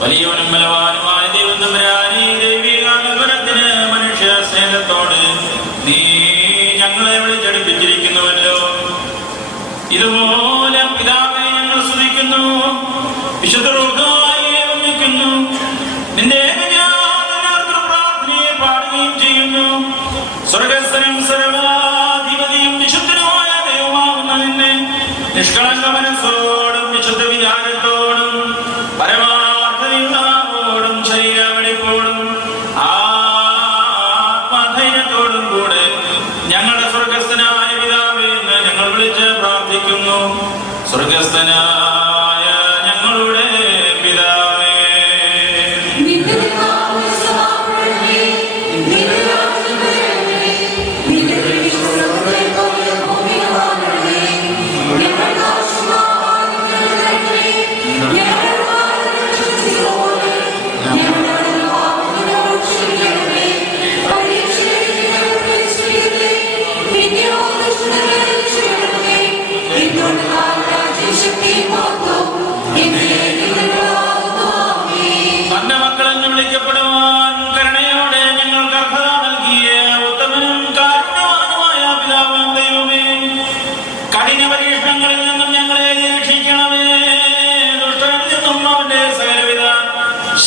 വലിയവനും ബലവാനുമായ ദൈവം തമ്പുരാനേ, ദൈവികാനുഗ്രഹത്തിന് മനുഷ്യ സ്നേഹത്തോട് നീ ഞങ്ങളെ വിളിച്ചടിപ്പിച്ചിരിക്കുന്നുവല്ലോ. ഇതുപോലെ പിതാവേ ഞങ്ങൾ സ്തുതിക്കുന്നു, വിശുദ്ധ റൂഹായെ വന്ദിക്കുന്നു, നിന്റെ പ്രാർത്ഥനയെ പാടുകയും ചെയ്യുന്നു. സ്വർഗസ്ഥനും സർവാധിപതിയും വിശുദ്ധനുമായ ദൈവമാകുന്ന നിന്നെ നിഷ്കളങ്ക മനസ്സോടും വിശുദ്ധ വിചാരത്തോടും പരമാർത്ഥതയോടും ശരീരവെളിപ്പോടും ആത്മധൈര്യത്തോടും കൂടെ ഞങ്ങളുടെ സ്വർഗസ്ഥനായ പിതാവേ എന്ന് ഞങ്ങൾ വിളിച്ച് പ്രാർത്ഥിക്കുന്നു. സ്വർഗസ്ഥനായ ഞങ്ങളുടെ പിതാവേ, തന്റെ മക്കളെന്ന് വിളിക്കപ്പെടുവാൻ കരുണയോടെ ഞങ്ങൾക്ക് അർഹത നൽകിയ ഉത്തമനും കാരുണ്യവാനുമായ പിതാവാം ദൈവമേ, കഠിന പരീക്ഷണങ്ങളിൽ നിന്നും ഞങ്ങളെ രക്ഷിക്കണമേ. ദുഷ്ടനിൽ നിന്നും അവന്റെ സകലവിധ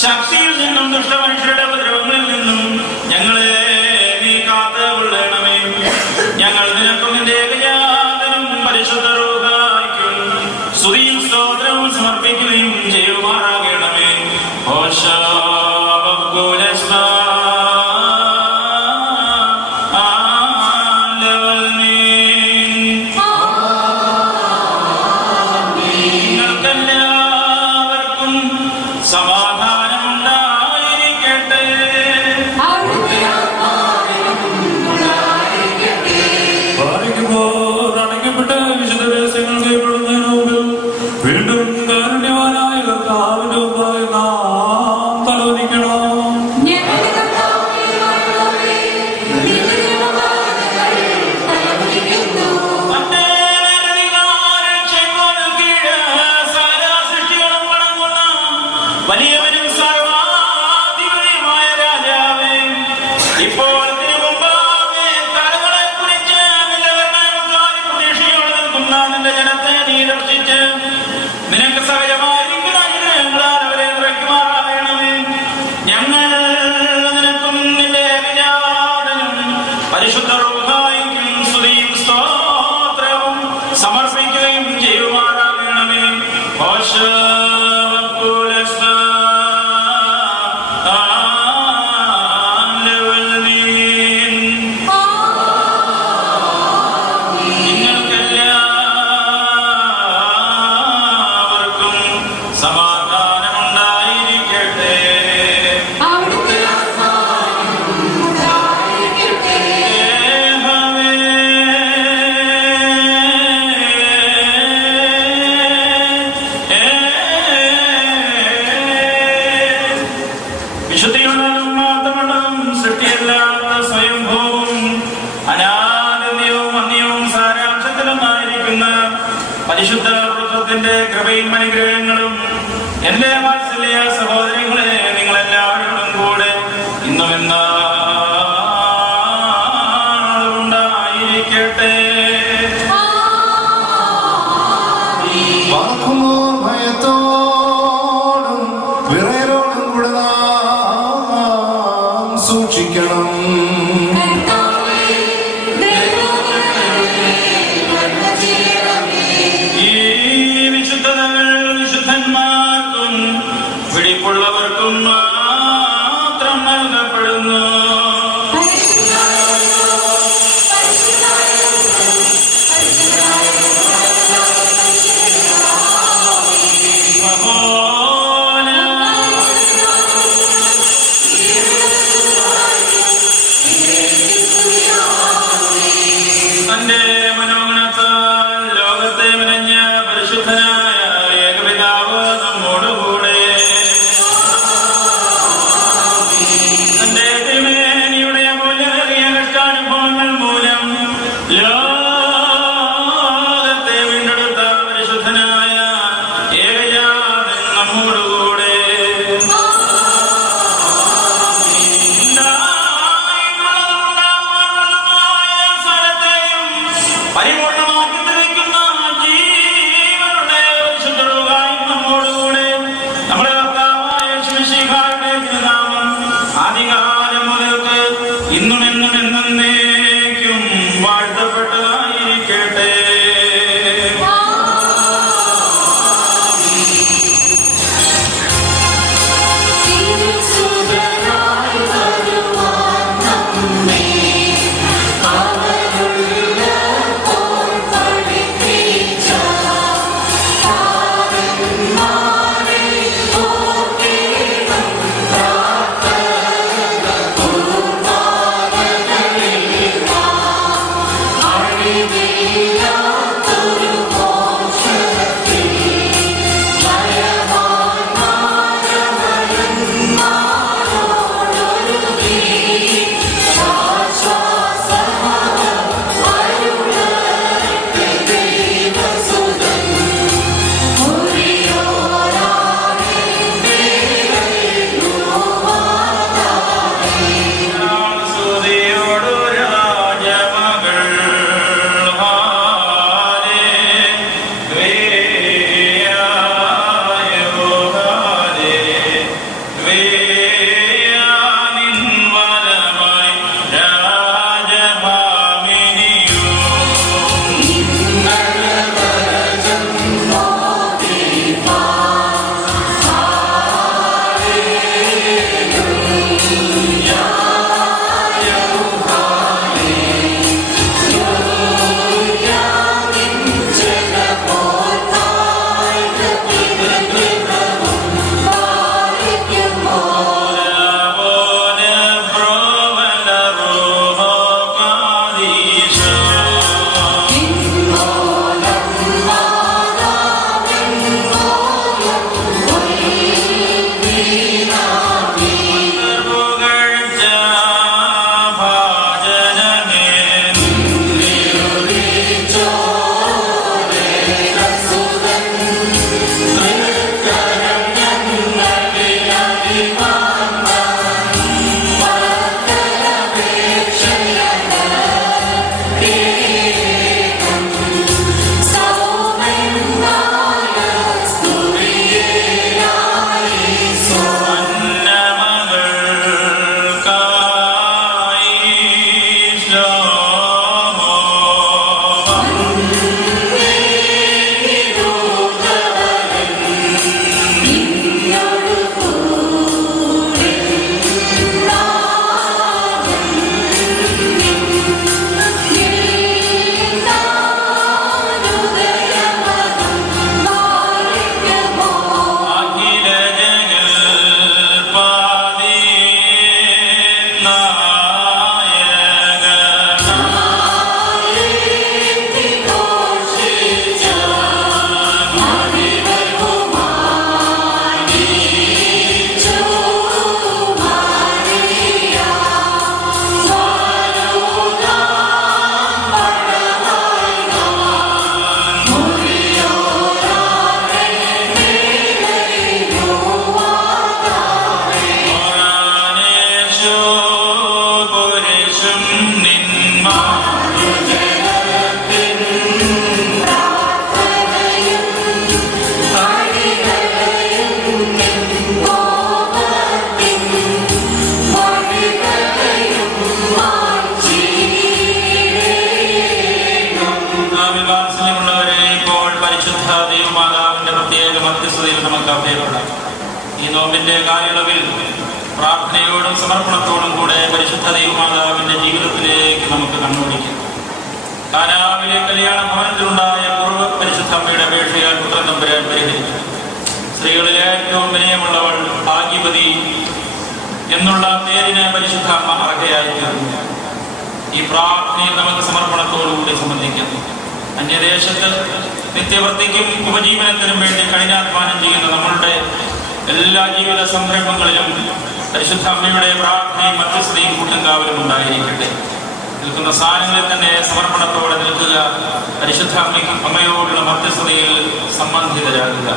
ശക്തിയിൽ നിന്നും ദുഷ്ടമനുഷ്യരുടെ ഉപദ്രവങ്ങളിൽ നിന്നും ഞങ്ങളെ നീ കാത്തുകൊള്ളണമേ. ഞങ്ങൾ നിനക്കും നിന്റെ ഏകജാതനും പരിശുദ്ധ റൂഹായ്ക്കും സ്തുതിയും സ്തോത്രവും സമർപ്പിക്കുകയും ചെയ്യുമാറാകണമേ. നിങ്ങൾക്കെല്ലാവർക്കും സമാധാനമുണ്ടായിരിക്കട്ടെ. അടയ്ക്കപ്പെട്ട വിശുദ്ധ രഹസ്യങ്ങൾ കൈപ്പെടുന്നതിന് മുമ്പ് വീണ്ടും കാരുണ്യവാനായ കർത്താവിന്റെ മുമ്പായി നാം തലവനിക്കണം. വലിയവനും സർവാധിപതിയുമായ രാജാവേ, ഇപ്പോൾ തിരുമുമ്പാകെ തലകളെ കുറിച്ച് പ്രതീക്ഷയോടെ നിൽക്കുന്ന നിന്റെ ജനത്തെ നീ ദർശിച്ച് നിനക്ക് സഹജമായിരിക്കുന്ന അനുഗ്രഹങ്ങളാൽ അവരെ നിറയ്ക്കുമാറാകണമേ. ഞങ്ങൾ നിനക്കും നിന്റെ ഏകജാതനും പരിശുദ്ധ റൂഹായ്ക്കും സ്തുതിയും സ്തോത്രവും സമർപ്പിക്കുകയും ചെയ്യുമാറാകണമേ. നിങ്ങൾക്കെല്ലാവർക്കും സമാധാനമുണ്ടായിരിക്കട്ടെ. വിശുദ്ധിയുള്ളതും മാത്രമുള്ളതും സൃഷ്ടിയല്ലാത്ത സ്വയംഭൂവും അനാദ്യവും അന്യവും സാരാംശത്തിലുമായിരിക്കുന്ന പരിശുദ്ധ വൃത്തത്തിന്റെ കൃപയും അനുഗ്രഹങ്ങളും എന്റെ വാത്സല്യ സഹോദരങ്ങളെ നിങ്ങളെല്ലാവരോടും കൂടെ ഇന്നും എന്നാളും ഉണ്ടായിരിക്കട്ടെ. ഭയത്തോടും വിറയലോടും കൂടെ നാം സൂക്ഷിക്കണം. ഈ വിശുദ്ധതകൾ വിശുദ്ധന്മാർക്കും വെടിപ്പുള്ളവർ വാത്സല്യമുള്ളവരെ, ഇപ്പോൾ പരിശുദ്ധ ദൈവമാതാവിന്റെ പ്രത്യേക മധ്യസ്ഥതയിൽ നമുക്ക് അഭയപ്പെടാം. ഈ നോമ്പിന്റെ കാലയളവിൽ പ്രാർത്ഥനയോടും സമർപ്പണത്തോടും കൂടെ പരിശുദ്ധ ദൈവമാതാവിന്റെ ജീവിതത്തിലേക്ക് നമുക്ക് കണ്ണോടിക്കാം. കാനാവിലെ കല്യാണ ഭവനത്തിലുണ്ടായ കുറവ് പരിശുദ്ധ അമ്മയുടെ അപേക്ഷയാൽ പുത്രൻ തമ്പുരാൻ പരിഹരിച്ചു. സ്ത്രീകളിലെ ഏറ്റവും വിനയമുള്ളവൾ ഭാഗ്യവതി എന്നുള്ള പേരിന് പരിശുദ്ധ അമ്മ അർഹയായി തീർന്നു. ഈ പ്രാർത്ഥനയിൽ നമുക്ക് സമർപ്പണത്തോടുകൂടി സംബന്ധിക്കാം. അന്യദേശത്ത് നിത്യവൃത്തിക്കും ഉപജീവനത്തിനും വേണ്ടി കഠിനാധ്വാനം ചെയ്യുന്ന നമ്മളുടെ എല്ലാ ജീവിത സംരംഭങ്ങളിലും പരിശുദ്ധ അമ്മയുടെ പ്രാർത്ഥനയും മധ്യസ്ഥതയും കൂട്ടുംകാവലും ഉണ്ടായിരിക്കട്ടെ. നിൽക്കുന്ന സ്ഥാനങ്ങളിൽ തന്നെ സമർപ്പണത്തോടെ നിൽക്കുക. പരിശുദ്ധ അമ്മയോടുള്ള മധ്യസ്ഥതയിൽ സംബന്ധിതരാകുക.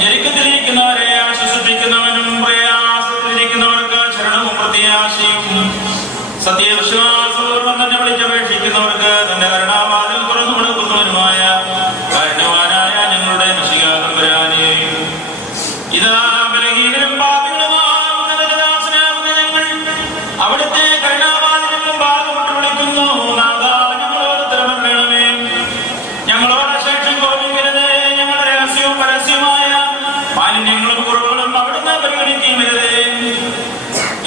ഞെരുക്കത്തിലിരിക്കുന്നവരെ ആശ്വസിപ്പിക്കുന്നവനും പ്രയാസത്തിലിരിക്കുന്നവർക്ക് ശരണവും പ്രത്യാശയും സത്യവിശ്വാസപൂർവ്വം തന്നെ വിളിച്ചപേക്ഷിക്കുന്നവർക്ക് തന്റെ കരുണാവാതിൽ തുറന്നു കൊടുക്കുന്നവനുമായ കാരണവാനായ ഞങ്ങളുടെ മിശിഹാ തമ്പുരാനേ, ഇതാ ബലഹീനരും പാപികളുമാകുന്ന ഞങ്ങൾ അവിടുത്തെ കരുണാവാതിലും ഭാഗമിട്ട് വിളിക്കുന്നു. നാഥാ, ഞങ്ങളോട് ഉത്തരമരണമേ. ഞങ്ങളോട് ശേഷം കോപിക്കരുതേ. ഞങ്ങളുടെ രഹസ്യവും പരസ്യമായ മാലിന്യങ്ങളും കുറവുകളും അവിടുന്ന് പരിഗണിക്കുമരുതേ.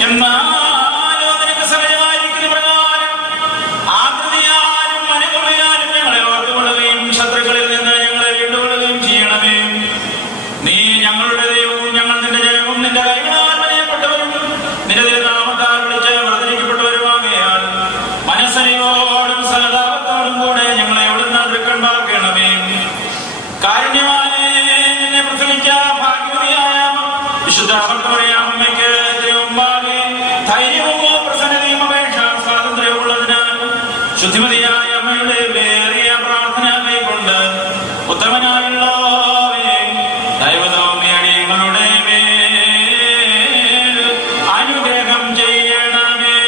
എന്നാലും നിനക്ക് സഹജമായിരിക്കുന്ന പ്രകാരം ആകൃതിയാലും അനുഭവയാലും ഞങ്ങളെ ഓർത്തുകൊള്ളുകയും ശത്രുക്കളിൽ നിന്ന് ഞങ്ങളെ വീണ്ടുകൊള്ളുകയും ചെയ്യണമേ. നീ ഞങ്ങളുടെ ദൈവവും ഞങ്ങൾ നിന്റെ ജനവും നിന്റെ കൈകളാൽ വരയപ്പെട്ടവരും നിന്റെ നാമത്താൽ വിളിച്ച് വർദ്ധനിക്കപ്പെട്ടവരുമാകയാൽ മനസ്സരിവോടും സഹതാപത്തോടും കൂടെ ഞങ്ങളെ എവിടുന്ന് തൃക്കൺ പാർക്കണമേ. കാരുണ്യവാനേ, നിന്നെ പ്രസവിച്ച ഭാഗ്യവതിയായ വിശുദ്ധ അമ്മയ്ക്ക് മുമ്പാകെ ധൈര്യവും പ്രസന്നതയും അപേക്ഷ സ്വാതന്ത്ര്യമുള്ളതിനാൽ ശുദ്ധിമതിയായ അമ്മയുടെ വേറിയ പ്രാർത്ഥന കൈക്കൊണ്ട് ഉത്തമനായുള്ളവരെ ദൈവതോമ്യങ്ങളുടെ മേൽ അനുഗ്രഹം ചെയ്യണമേ.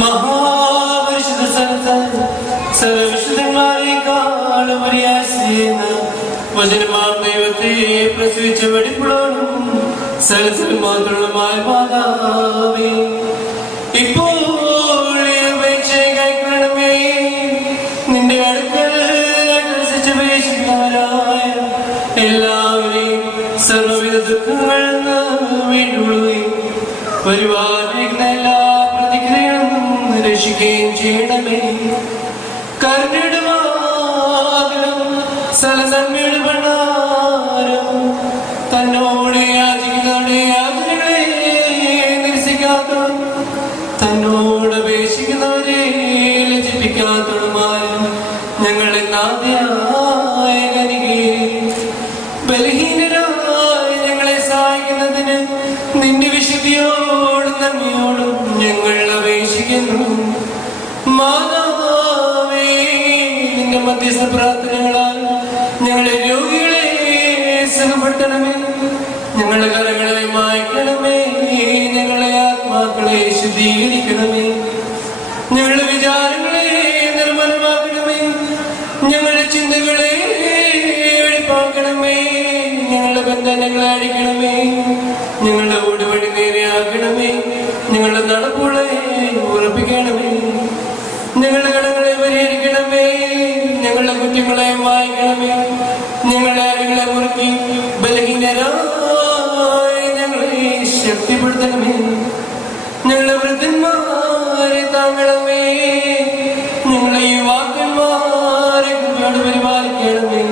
മഹാപരിശുദ്ധ സർവവിശുദ്ധന്മാരെക്കാളും വചനമാം ദൈവത്തെ പ്രസവിച്ച വെടിപ്പുള്ളവനും സരസിൽ മാത്രമുള്ളമായ മാതാവേ, ഇപ്പോൾ കൈക്കൊള്ളണമേ. നിന്റെ അടുക്കൽ പ്രവേശിക്കുന്നവരായ എല്ലാവരെയും സർവവിധ ദുഃഖങ്ങളിൽ നിന്ന് വീണ്ടുകൊള്ളുകയും പരിപാലിക്കുന്ന എല്ലാ പ്രതിക്രിയകളും രക്ഷിക്കുകയും ചെയ്യണമേ. കരുണയുടെ വാതിലും സലസന്മയുടെ ഭണ്ഡാരം തന്നോട് യാചിക്കുന്നവരുടെ യാചനകളെ നിരസിക്കാത്തതും തന്നോട് അപേക്ഷിക്കുന്നവരെ ലജ്ജിപ്പിക്കാത്തതുമായ ഞങ്ങളുടെ നാഥയായ കനികേ, ബലഹീനരായ ഞങ്ങളെ സഹായിക്കുന്നതിന് നിന്റെ വിശുദ്ധിയോടും നന്ദിയോടും ഞങ്ങൾ അപേക്ഷിക്കുന്നു. മാതാവേ, നിന്റെ മധ്യസ്ഥ പ്രാർത്ഥനകളാൽ ഞങ്ങളെ രോഗികളെ സുഖപ്പെടുത്തണമേ. ഞങ്ങളുടെ കരങ്ങളെ മായ്ക്കണമേ. ഞങ്ങളെ ആത്മാക്കളെ ശുദ്ധീകരിക്കണമേ. ഞങ്ങളുടെ വിചാരങ്ങളെ നിർമ്മലമാക്കണമേ. ഞങ്ങളുടെ ചിന്തകളെ വെടിപ്പാക്കണമേ. ഞങ്ങളുടെ ബന്ധനങ്ങളെ അടിക്കണമേ. ഞങ്ങളുടെ ഓടുവഴി നേരെയാക്കണമേ. ഞങ്ങളുടെ നടപ്പുകളെ ഉറപ്പിക്കണമേ. ഞങ്ങളുടെ കടങ്ങളെ പരിഹരിക്കണമേ. ഞങ്ങളുടെ കുറ്റങ്ങളെ മായ്ക്കണമേ. ഞങ്ങളുടെ അറിവുകളെ മുറുക്കി ബലഹീനരായ ഞങ്ങളെ ശക്തിപ്പെടുത്തണമേ. ഞങ്ങളുടെ വൃദ്ധന്മാരെ താങ്ങണമേ. ഞങ്ങളെ യുവാക്കന്മാരെ കൃപയോട് പരിപാലിക്കണമേ.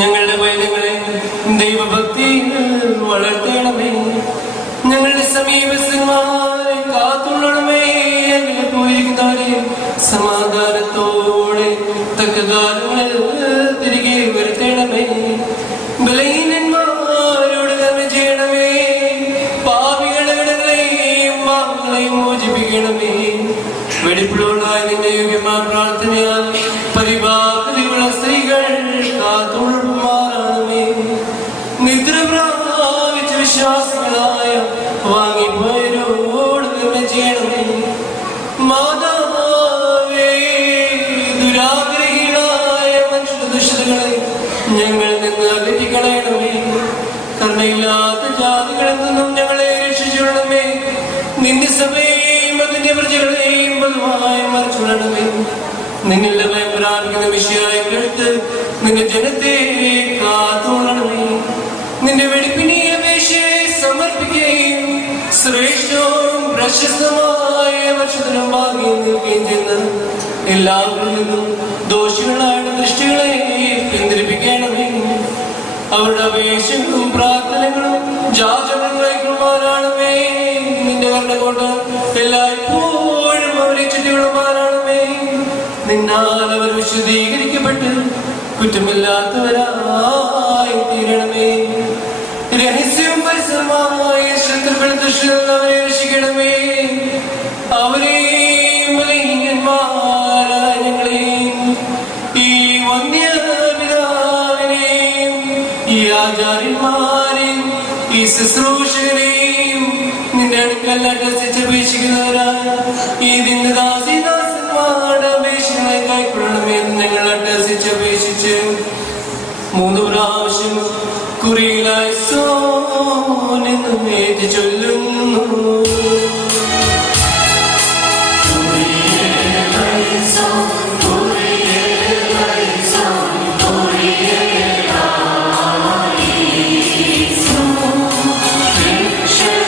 ഞങ്ങളുടെ പൈതങ്ങളെ ദൈവഭക്തിയിൽ വളർത്തണമേ. ഞങ്ങളുടെ സമീപസ്ഥന്മാരെ കാത്തുകൊള്ളണമേ. അങ്ങനെ പോയിരിക്കുന്നവരെ സമാധാനത്തോടെ തക്ക കാലങ്ങളിൽ തിരികെ വരുത്തണമേ. ബലഹീനന്മാരോട് കരുണ ചെയ്യണമേ. പാപികളുടെ കടങ്ങളെയും പാപങ്ങളെയും മോചിപ്പിക്കണമേ. വെടിപ്പുള്ളവളായ നിന്റെ യോഗ്യമായ പ്രാർത്ഥനയാൽ പരിപാകതയുള്ള സ്ത്രീകൾ കാത്തുകൊള്ളുമാറാണമേ. നിദ്ര പ്രാപിച്ച വിശ്വാസികളായ വാങ്ങിപ്പോയവരോട് കരുണ ചെയ്യണമേ. മാതാവേ, ദുരാഗ്രഹികളായ മനുഷ്യ ദുഷ്ടതകളെ ഞങ്ങളിൽ നിന്ന് അകറ്റിക്കളയണമേ. കരുണയില്ലാത്ത ജാതികളിൽ നിന്നും ഞങ്ങളെ രക്ഷിച്ചുകൊള്ളണമേ. നിന്റെ സഭയെയും അതിന്റെ പ്രജകളെയും പൊതുവായി മറിച്ചുകൊള്ളണമേ. നിങ്ങളുടെ ഭയം പ്രാപിക്കുന്ന വിഷയമായ കേട്ട് നിന്റെ ജനത്തെ കാത്തുകൊള്ളണമേ. നിന്റെ വെടിപ്പിനെ അപേക്ഷയെ സമർപ്പിക്കുകയും ശ്രേഷ്ഠവും പ്രശസ്തമായ വർഷത്തിനും ഭാഗ്യം നൽകുകയും ചെയ്യുന്ന എല്ലാവരിൽ നിന്നും ദോഷികളായ ദൃഷ്ടികളെ പിന്തിരിപ്പിക്കണമേ. അവരുടെ അപേക്ഷകളും പ്രാർത്ഥനകളും ജാചകങ്ങളാണമേ. നിന്റെ കരുണ കൊണ്ട് എല്ലായ്പ്പോഴും അവരെ ചുറ്റിവിടുമാറാണമേ. നിന്നാൽ അവർ വിശദീകരിക്കപ്പെട്ട് കുറ്റമില്ലാത്തവരായി തീരണമേ. രഹസ്യവും പരിസരമായ ശത്രുക്കളുടെ ദൃഷ്ടിയിൽ അവരെ രക്ഷിക്കണമേ. അവരെയും ബലഹീനന്മാരായ ഞങ്ങളെയും ഈ വന്യപിതാവിനെയും ഈ ആചാര്യന്മാരെയും ഈ ശുശ്രൂഷകരെയും നിന്റെ അടുക്കൽ അഭ്യസിച്ചപേക്ഷിക്കുന്നവരായ ഈ നിന്റെ ദാസിദാസന്മാരുടെ അപേക്ഷകളെ കൈക്കൊള്ളണമേ. ഞങ്ങൾ അഭ്യസിച്ചപേക്ഷിച്ച് 3 പ്രാവശ്യം കുറിയിലായി സോനെന്ന് എഴുതി ചൊല്ലുന്നു. Jai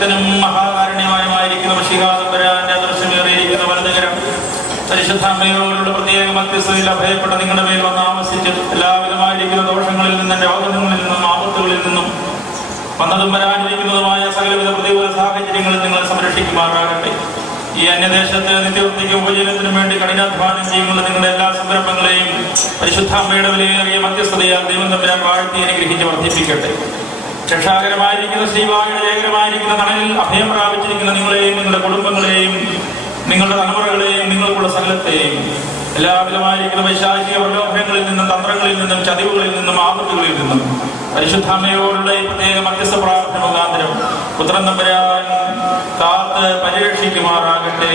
സർവശക്തനും മഹാകാരുണ്യവാനുമായിരിക്കുന്ന മശിഹാതമ്പരാന്റെ ദർശനമേറിയിരിക്കുന്ന വലതുകരം പരിശുദ്ധ അമ്മയോടുള്ള പ്രത്യേക മധ്യസ്ഥതയിൽ അഭയപ്പെട്ട നിങ്ങളുടെ മേൽ വന്ന് ആവസിച്ച് എല്ലാവിധമായിരിക്കുന്ന ദോഷങ്ങളിൽ നിന്നും രോഗങ്ങളിൽ നിന്നും ആപത്തുകളിൽ നിന്നും വന്നതും വരാനിരിക്കുന്നതുമായ സകലവിധ പ്രതികൂല സാഹചര്യങ്ങളിൽ നിങ്ങളെ സംരക്ഷിക്കുമാറാകട്ടെ. ഈ അന്യദേശത്ത് നിത്യവൃത്തിക്ക് ഉപജീവനത്തിനും വേണ്ടി കഠിനാധ്വാനം ചെയ്യുന്ന നിങ്ങളുടെ എല്ലാ സംരംഭങ്ങളെയും പരിശുദ്ധ അമ്മയുടെ വിലയേറിയ മധ്യസ്ഥതയാൽ ദൈവം തമ്പുരാൻ വാഴ്ത്തി അനുഗ്രഹിച്ച് വർദ്ധിപ്പിക്കട്ടെ. രക്ഷാകരമായിരിക്കുന്ന ശ്രീവായുടെ ജയകരമായിരിക്കുന്ന തണലിൽ അഭയം പ്രാപിച്ചിരിക്കുന്ന നിങ്ങളെയും നിങ്ങളുടെ കുടുംബങ്ങളെയും നിങ്ങളുടെ തലമുറകളെയും നിങ്ങൾക്കുള്ള സകലത്തെയും എല്ലാവിധമായിരിക്കുന്ന വൈശാചിക പ്രലോഭനങ്ങളിൽ നിന്നും തന്ത്രങ്ങളിൽ നിന്നും ചതിവുകളിൽ നിന്നും ആപത്തുകളിൽ നിന്നും പരിശുദ്ധാമ്മയോടുള്ള ഈ പ്രത്യേക മധ്യസ്ഥ പ്രാർത്ഥന മുഖാന്തരം പുത്രൻ തമ്പുരാൻ കാത്ത് പരിരക്ഷിക്കുമാറാകട്ടെ.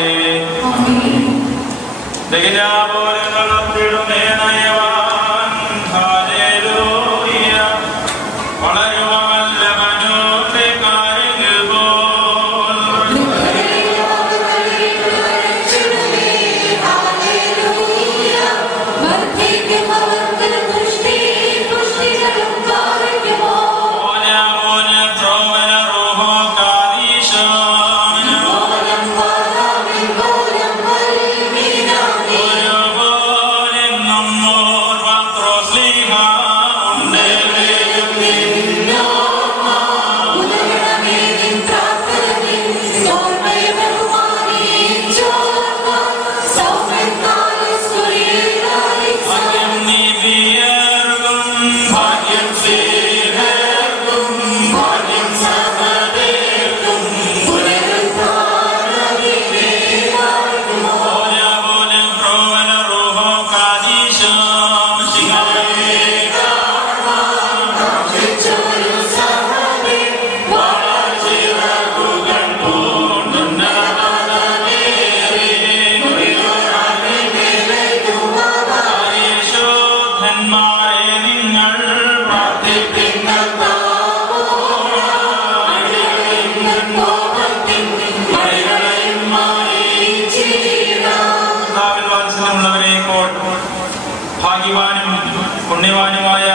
പുണ്യവാനുമായ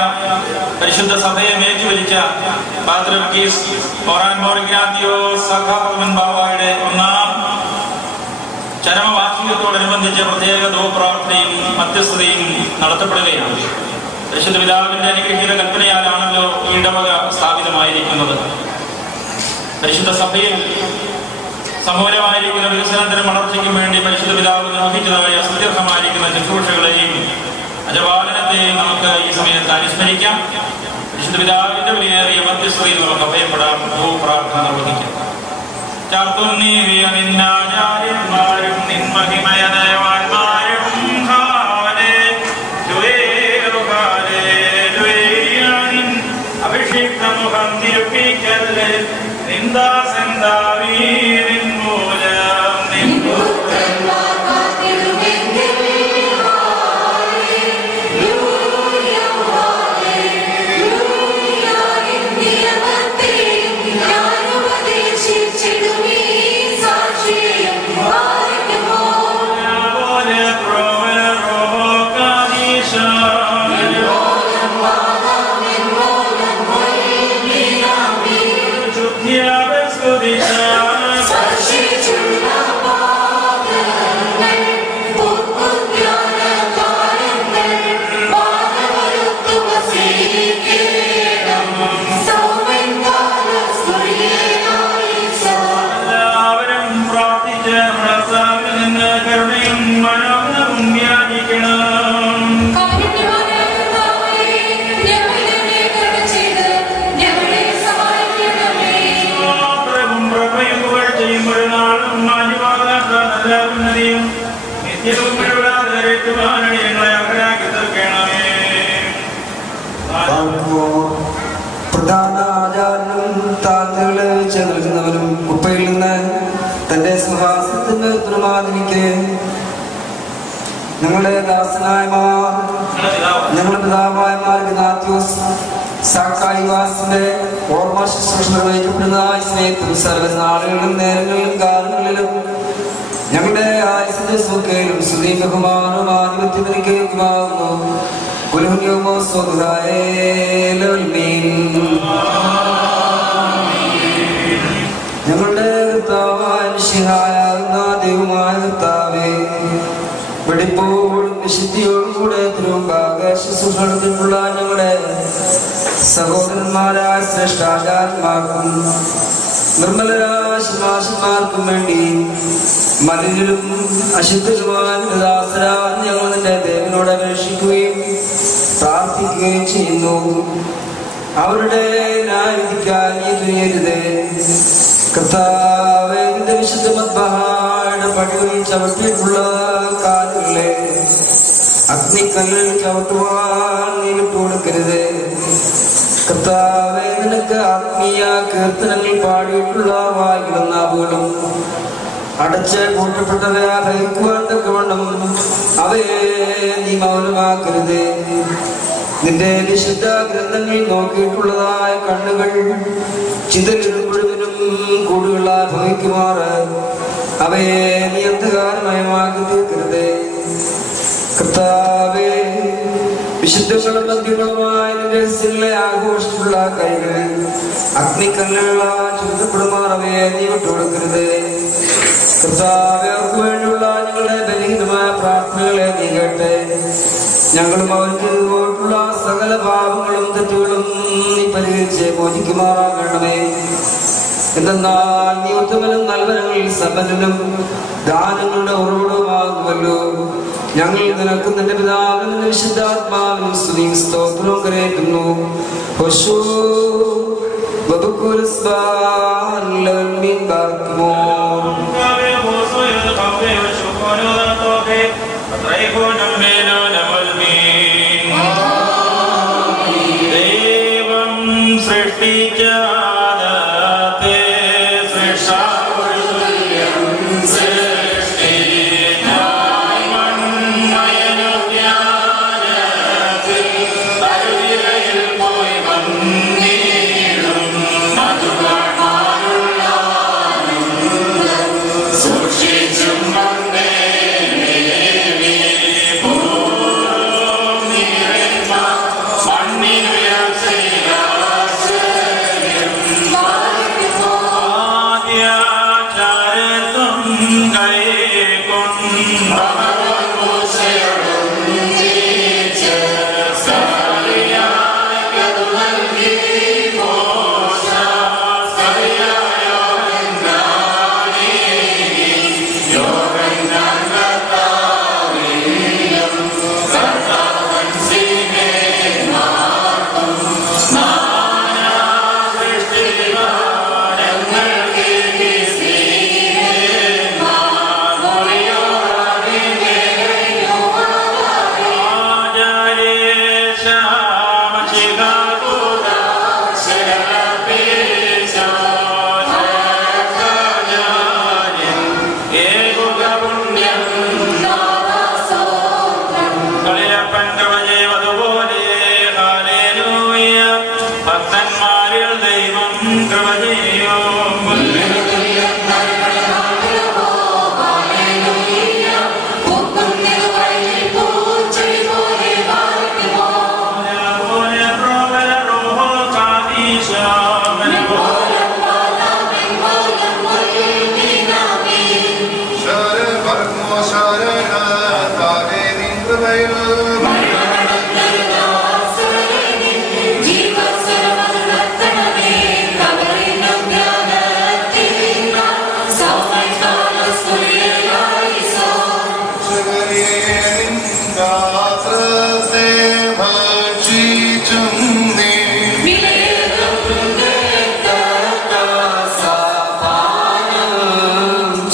പരിശുദ്ധ സഭയെ മേച്ചുവരിച്ച ബാബായുടെ ഒന്നാം ചരമവാർഷികത്തോടനുബന്ധിച്ച് പ്രത്യേക പ്രാർത്ഥനയും മധ്യസ്ഥതയും നടത്തപ്പെടുകയാണ്. പരിശുദ്ധ പിതാവിന്റെ അനുഗ്രഹീത കൽപ്പനയാലാണല്ലോ ഈ ഇടവക സ്ഥാപിതമായിരിക്കുന്നത്. പരിശുദ്ധ സഭയിൽ സമൂലമായിരിക്കുന്ന വികസനത്തിനും വളർച്ചയ്ക്കും വേണ്ടി പരിശുദ്ധ പിതാവ് നിർവഹിച്ചതായ സുദീർഘമായിരിക്കുന്ന ശുശ്രൂഷകളെയും അജപാലനത്തെയും നമുക്ക് ഈ സമയത്ത് അനുസ്മരിക്കാം. വിശുദ്ധ പിതാവിന്റെ വിലയേറിയ മധ്യസ്ഥതയിൽ നമുക്ക് അഭയപ്പെടാം. പ്രാർത്ഥന നിർവഹിക്കാം. ചാർത്തുന്നീവിയനിന്നാചാര്യന്മാരും നിൻമഹിമയനയവാന്മാരും അഭിഷിക്തമുഖം തിരുപ്പിക്കല്ലേ നിന്ദാസന്താവീരിൻ മൂലം പ്രധാന ആചാരനും താഴ്ന്നുകളെ വെച്ച് നൽകുന്നവനും ഉപ്പയിൽ നിന്ന് തന്റെ സിംഹാസനത്തിന് ഉത്തരവാദിക്ക് ഞങ്ങളുടെ ദാസനായമാർ ഞങ്ങളുടെ പിതാവായമാർ ഇഗ്നാത്യോസ് സാക്കായിവാസിന്റെ ഓർമ്മ ശുശ്രൂഷ നിർവഹിക്കപ്പെടുന്നതായ സ്നേഹത്തിലും സർവ്വനാളുകളിലും നേരങ്ങളിലും കാലങ്ങളിലും ഞങ്ങളുടെ ആയുസിന്റെ സുഖയിലും സ്തുതി ബഹുമാനവും ആധിപത്യത്തിന് കേൾക്കുമാകുന്നു. ഞങ്ങളുടെ മിശിഹായാകുന്ന ദൈവമായ കർത്താവേ, വെടിപ്പോടും വിശുദ്ധിയോടും കൂടെ തിരുമുമ്പാകെ ശുശ്രൂഷ ഞങ്ങളുടെ സഹോദരന്മാരായ ശ്രേഷ്ഠാചാരന്മാർക്കും നിർമ്മലരായ ശുമാശന്മാർക്കും വേണ്ടി മലിനരും അശുദ്ധരുമായ ദാസരാൻ ഞങ്ങൾ നിന്റെ ദേവനോട് അപേക്ഷിക്കുകയും പ്രാർത്ഥിക്കുകയും ചെയ്യുന്നു. അവരുടെ ന്യായവിധിക്കാൻ നീ തുനിയരുതേ. കർത്താവേ, നിന്റെ വിശുദ്ധ മദ്ബഹായുടെ പടികളിൽ ചവിട്ടിയിട്ടുള്ള കാലുകളെ അഗ്നിക്കല്ലിൽ ചവിട്ടുവാൻ നീ വിട്ടുകൊടുക്കരുത്. കർത്താവേ, നിനക്ക് ആത്മീയ കീർത്തനങ്ങൾ പാടിയിട്ടുള്ള വായികളും നാവുകളും അടച്ച് പൂട്ടപ്പെട്ടവയാ ധരിക്കുവാൻ തക്കവണ്ണം അവയെ നീ മൗനമാക്കരുത്. നിന്റെ വിശുദ്ധ ഗ്രന്ഥങ്ങളിൽ നോക്കിയിട്ടുള്ളതായ കണ്ണുകൾ ചിതലും മുഴുവനും കൂടുകളാൽ ഭവിക്കുമാറ് അവയെ നീ അന്ധകാരമയമാക്കി തീർക്കരുത്. കർത്താവേ, വിശുദ്ധങ്ങളും മന്ദിരങ്ങളുമായ രഹസ്യങ്ങളെ ആഘോഷിച്ചുള്ള കൈകളിൽ അഗ്നിക്കല്ലുകളാൽ ചുരുക്കപ്പെടുമാർ അവയെ നീ വിട്ടുകൊടുക്കരുത്. കർത്താവേ, അവർക്ക് വേണ്ടിയുള്ള ഞങ്ങളുടെ ബലഹീനമായ പ്രാർത്ഥനകളെ നീ കേട്ട് ഞങ്ങളും അവർക്ക് പോയിട്ടുള്ള സകല പാപങ്ങളും തെറ്റുകളും നീ പരിഹരിച്ച് മോചിക്കുമാറാകണമേ. എന്തെന്നാൽ നീ ഉത്തമനും നൽവനങ്ങളിൽ സമ്പന്നനും ദാനങ്ങളുടെ ഉറവിടവുമാകുമല്ലോ. ഞങ്ങൾ നിനക്ക് നിന്റെ പിതാവിനും വിശുദ്ധാത്മാവിനും സ്തുതിയും സ്തോത്രവും കരയേറ്റുന്നു. ദൈവം സൃഷ്ടിച്ച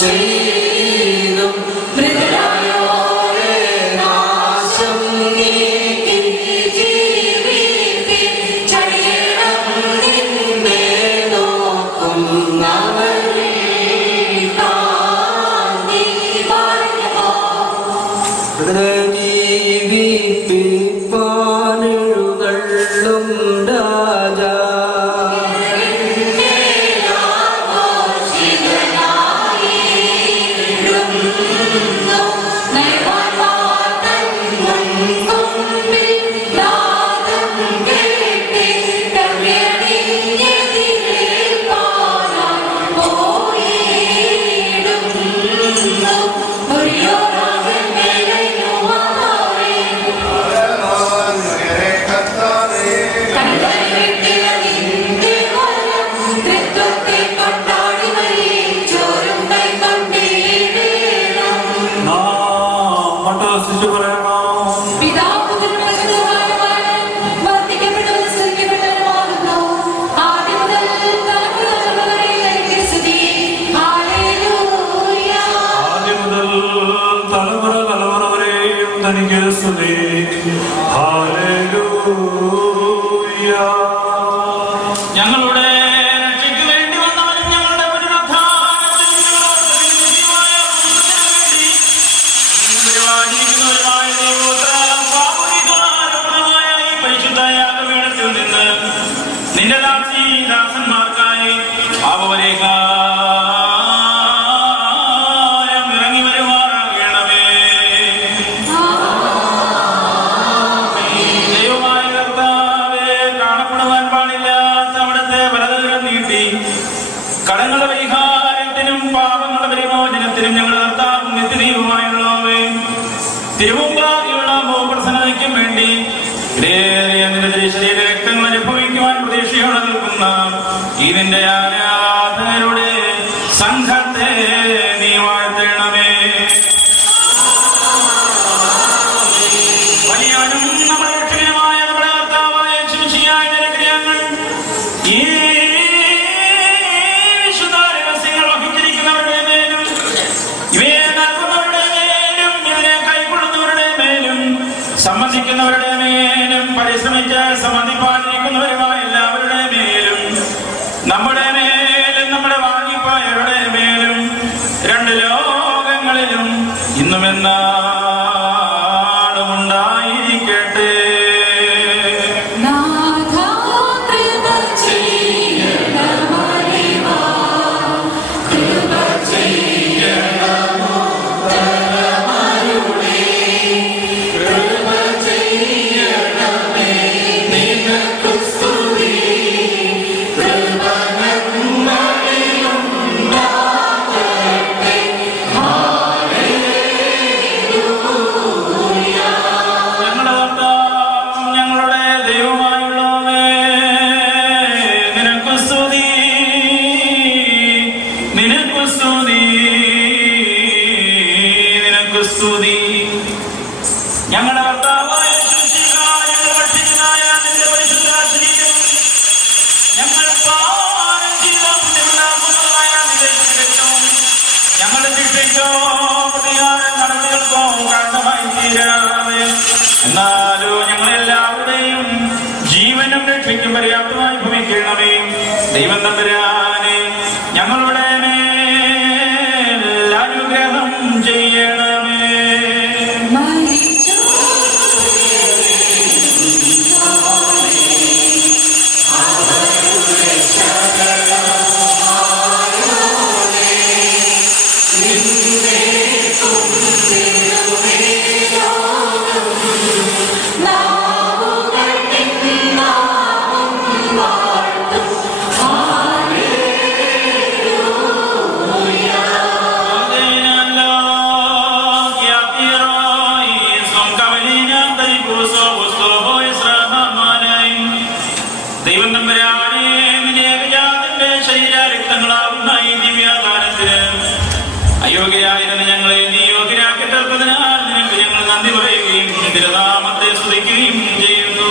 ചെയ്തും മൃഗരായോരെ നാശം കടങ്ങളുടെ പരിഹാരത്തിനും പാപങ്ങളുടെ പരിമോചനത്തിനും ഞങ്ങളുടെ കർത്താവും നിത്യദൈവമായുള്ളവേ, തിരുമുമ്പാകെയുള്ള പ്രസന്നതയ്ക്കും വേണ്ടി ശരീര രക്തങ്ങൾ അനുഭവിക്കുവാൻ പ്രതീക്ഷയോടെ നിൽക്കുന്ന ഈ നിന്റെ ആരാധകരുടെ സംഘത്തെ നീ വാഴ്ത്തണമേ. വലിയവനും നമ്മുടെ രക്ഷകനുമായ നമ്മുടെ കർത്താവായ ശിംശിയായ നിരഗ്രഹങ്ങൾ ഈ വിശുദ്ധ രഹസ്യങ്ങൾ വഹിച്ചിരിക്കുന്നവരുടെ മേലും ഇവയെ നൽകുന്നവരുടെ മേലും ഇതിനെ കൈക്കൊള്ളുന്നവരുടെ മേലും സംബന്ധിക്കുന്നവരുടെ മേലും പരിശ്രമിച്ച് സംബന്ധിപ്പാതിരിക്കുന്നവരുമായ എല്ലാവരുടെ മേലും നമ്മുടെ മേലും നമ്മുടെ വാങ്ങിപ്പോയവരുടെ മേലും രണ്ട് ലോകങ്ങളിലും ഇന്നും എന്നാളും ഉണ്ടായിരിക്കട്ടെ. ഞങ്ങളുടെ കർത്താവായ ഞങ്ങൾ ഭക്ഷിക്കുന്നതായ നിന്റെ പരിശുദ്ധ ശരീരം ഞങ്ങൾ പാനം ചെയ്ത പുണ്യമുണ്ടാക്കുന്നതായ നിന്റെ ശരീരവും ഞങ്ങളുടെ ശിക്ഷയ്ക്കോ പ്രതികാരം നടത്തികൾക്കോ കാരണമായി തീരാതെ എന്നാലോ ഞങ്ങളെല്ലാവരുടെയും ജീവനും രക്ഷയ്ക്കും പര്യാപ്തമായി ഭവിക്കണമേ. ദൈവം തമ്പുരാനെ ഞങ്ങളുടെ മേൽ അനുഗ്രഹം ചെയ്യണമേ. ദൈവം തമ്പുരാനെ നിന്റെ ഏകജാതന്റെ ശരീരരക്തങ്ങളാകുന്ന ഈ ദിവ്യാദാനത്തിന് അയോഗ്യരായിരുന്ന ഞങ്ങളെ നീ യോഗ്യരാക്കി തീർപ്പതിനാൽ നിനക്ക് ഞങ്ങൾ നന്ദി പറയുകയും തിരുനാമത്തെ സ്തുതിക്കുകയും ചെയ്യുന്നു.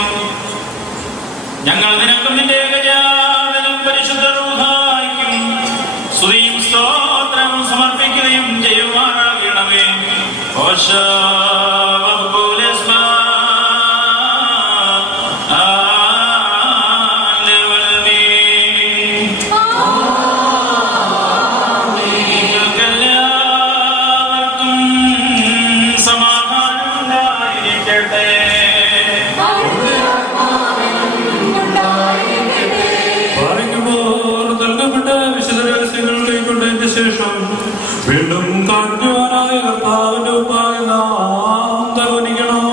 ഞങ്ങൾ നിനക്കും നിന്റെ ഏകജാതനും പരിശുദ്ധ റൂഹായ്ക്കും സ്തുതിയും സ്തോത്രവും സമർപ്പിക്കുകയും ചെയ്യുമാറാകണമേ. വീണ്ടും കാറ്റുവാനായ കർത്താവിന്റെ ഉപായ നാം തലോനിക്കണം.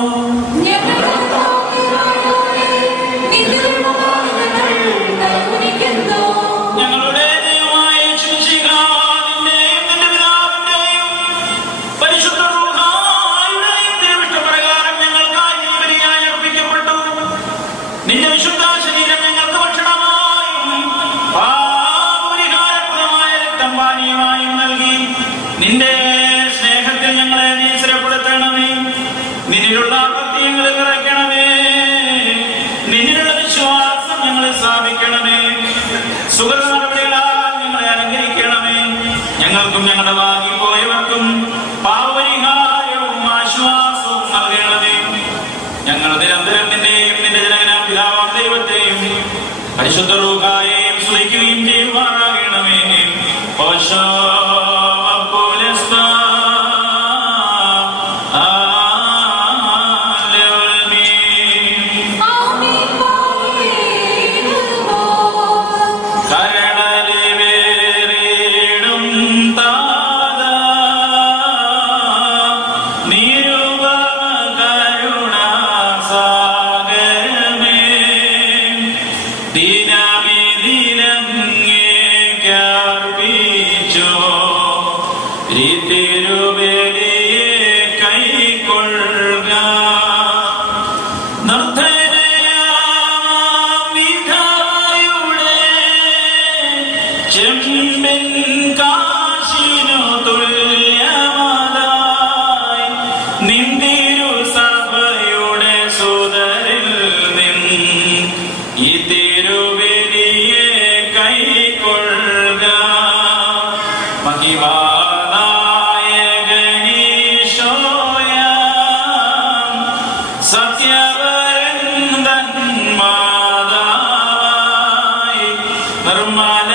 ഞങ്ങളുടെ ദൈവമായ ശിംശിഹാവിന്റെയും നിന്റെ പിതാവിന്റെയും പരിശുദ്ധ റൂഹായുടെയും തിരുവിഷ്ടപ്രകാരം ഞങ്ങൾക്കായി നീ ബലിയായി അർപ്പിക്കപ്പെട്ടു. നിന്റെ വിശുദ്ധ ശരീരം ഞങ്ങൾക്ക് ഭക്ഷണമായും പാപപരിഹാരപ്രദമായ രക്തം പാനീയമായും നൽകി നിന്റെ സ്നേഹത്തിൽ ഞങ്ങളെ നീ സ്ഥിരപ്പെടുത്തണമേ. നിന്നിലുള്ള ഭക്തിയങ്ങളിൽ നിറയ്ക്കണമേ. നിന്നിലുള്ള വിശ്വാസം ഞങ്ങളെ സ്ഥാപിക്കണമേ. സുഖനടപടികളാൽ ഞങ്ങളെ അലങ്കരിക്കണമേ. ഞങ്ങൾക്കും ഞങ്ങളുടെ വാങ്ങിപ്പോയവർക്കും പാപപരിഹാരവും ആശ്വാസവും നൽകണമേ. ഞങ്ങൾ നിരന്തരം നിന്റെയും നിന്റെ ജനകനാം പിതാവാം ദൈവത്തെയും പരിശുദ്ധ റൂഹായെയും സ്തുതിക്കുകയും ചെയ്യുമാറാകണമേ. താതനായ അർപ്പിച്ചു ഈ തിരുബലിയെ കൈക്കൊള്ളുക. ചെമ്പിൻ കാശിനു തുല്യമതായി നിന്തിരു സഭയുടെ സുതരിൽ നിന്ന് ഈ തിരുബലിയെ കൈക്കൊള്ളുക. മഹിമാനായകനീശോയാം സത്യവരന്തൻ മാതാവായി നിർമ്മല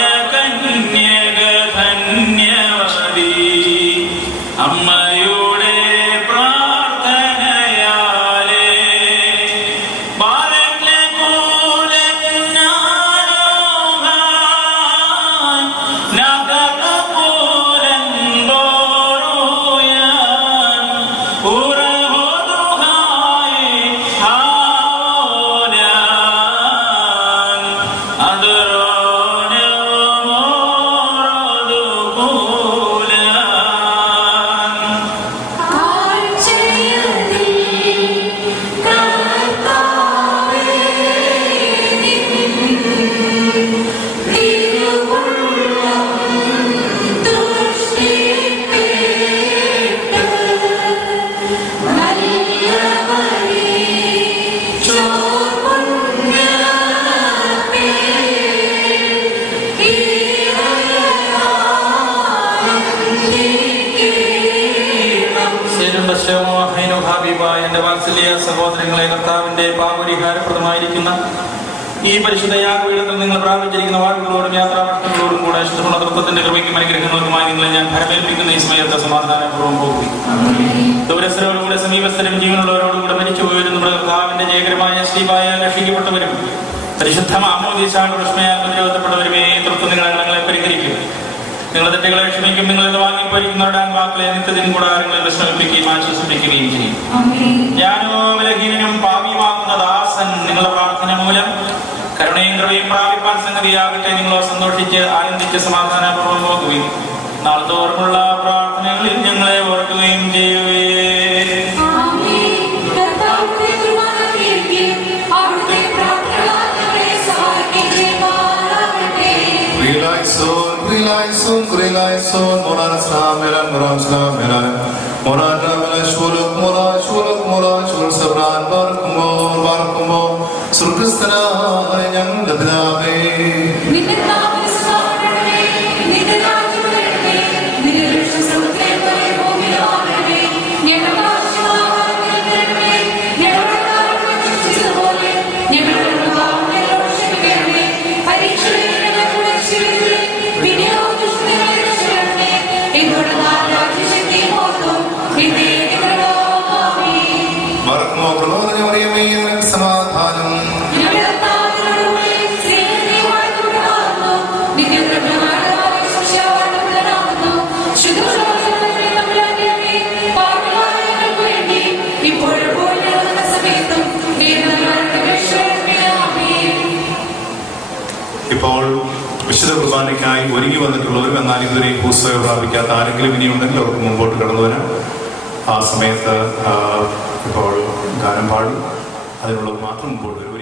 അമ്മയുടെ പ്രാർത്ഥനയാലേ എന്റെ വാത്സല്യ സഹോദരങ്ങളെ, കർത്താവിന്റെ പാപപരിഹാരപ്രദമായിരിക്കുന്ന ഈ പരിശുദ്ധ യാഗപീഠത്തിൽ നിങ്ങൾ പ്രാപിച്ചിരിക്കുന്ന വാക്കുകളോടും യാത്രാഭക്ഷണങ്ങളോടും കൂടെ ശുദ്ധമുള്ള തൃത്വത്തിന്റെ കൃപയ്ക്കും അനുഗ്രഹങ്ങൾക്കുമായി നിങ്ങളെ ഞാൻ ഭരമേൽപ്പിക്കുന്ന ഈ സമയത്ത് സമാധാനപൂർവ്വം പോകും. ദൂരസ്ഥരോടുകൂടെ സമീപസ്ഥരും ജീവനുള്ളവരോടും കൂടെ മരിച്ചു പോയവരും നമ്മുടെ കർത്താവിന്റെ ജയകരമായ ശ്രീവായ രക്ഷിക്കപ്പെട്ടവരും പരിശുദ്ധ മാമോദീസായുടെ വിസ്മയാൽ പ്രതിരോധപ്പെട്ടവരുമേ, തൃത്വം നിങ്ങളെ പരിഹരിക്കും. നിങ്ങളുടെ തെറ്റുകളെ ക്ഷമിക്കും. നിങ്ങളിൽ വാങ്ങിപ്പോയിരിക്കുന്നവരുടെ ആത്മാക്കളെ നിത്യത്തിനും കൂടാരങ്ങളെ വിശ്രമിപ്പിക്കുകയും ആശ്വസിപ്പിക്കുകയും ചെയ്യും. ഞാനോ ബലഹീനനും പാപിയുമാകുന്ന ദാസൻ നിങ്ങളുടെ പ്രാർത്ഥന മൂലം കരുണയും കൃപയും പ്രാപിപ്പാൻ സംഗതിയാകട്ടെ. നിങ്ങളോ സന്തോഷിച്ച് ആനന്ദിച്ച് സമാധാനപൂർവ്വം പോകുകയും നാൾതോറുമുള്ള പ്രാർത്ഥനകളിൽ ഞങ്ങളെ ഓർക്കുകയും ചെയ്യുവേ. Grilaisun, moran selamelan, moran shuluk, shul sabran, barkumo, surkristana yang dadnabe. സമാധാനം ഇപ്പോൾ വിശുദ്ധ കുർബാനയ്ക്കായി ഒരുങ്ങി വന്നിട്ടുള്ളവരും എന്നാൽ ഇതുവരെ പുസ്തകം പ്രാപിക്കാത്ത ആരെങ്കിലും ഇനിയുണ്ടെങ്കിൽ അവർക്ക് മുമ്പോട്ട് കടന്നു വരാം. ആ സമയത്ത് ഇപ്പോൾ ഗാനം പാടും, അതിനുള്ളത് മാത്രം മുമ്പോട്ട് വരും.